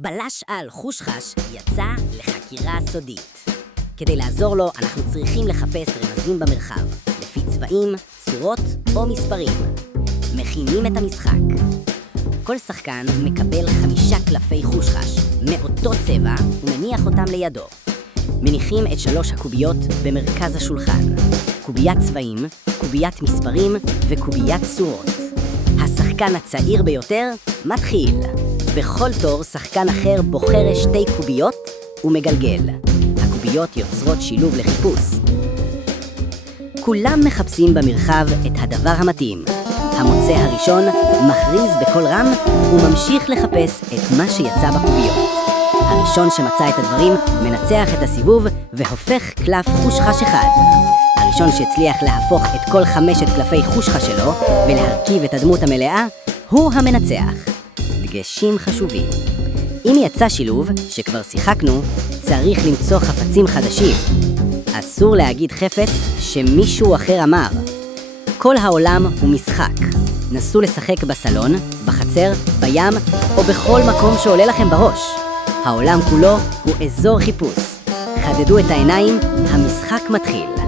בלש על חושחש יצא לחקירה סודית. כדי לעזור לו אנחנו צריכים לחפש רמזים במרחב, לפי צבעים, צורות או מספרים. מכינים את המשחק. כל שחקן מקבל 5 קלפי חושחש, מאותו צבע, ומניח אותם לידו. מניחים את 3 הקוביות במרכז השולחן. קוביית צבעים, קוביית מספרים וקוביית צורות. השחקן הצעיר ביותר מתחיל. בכל תור שחקן אחר בוחר 2 קוביות ומגלגל. הקוביות יוצרות שילוב לחיפוש. כולם מחפשים במרחב את הדבר המתאים. המוצא הראשון מכריז בקול רם וממשיך לחפש את מה שיצא בקוביות. הראשון שמצא את הדברים מנצח את הסיבוב והופך קלף חושחש אחד. הראשון שהצליח להפוך את כל 5 קלפי חושחש שלו ולהרכיב את הדמות המלאה הוא המנצח. דגשים חשובים. אם יצא שילוב שכבר שיחקנו, צריך למצוא חפצים חדשים. אסור להגיד חפץ שמישהו אחר אמר. כל העולם הוא משחק. נסו לשחק בסלון, בחצר, בים או בכל מקום שעולה לכם בראש. העולם כולו הוא אזור חיפוש. חדדו את העיניים, המשחק מתחיל.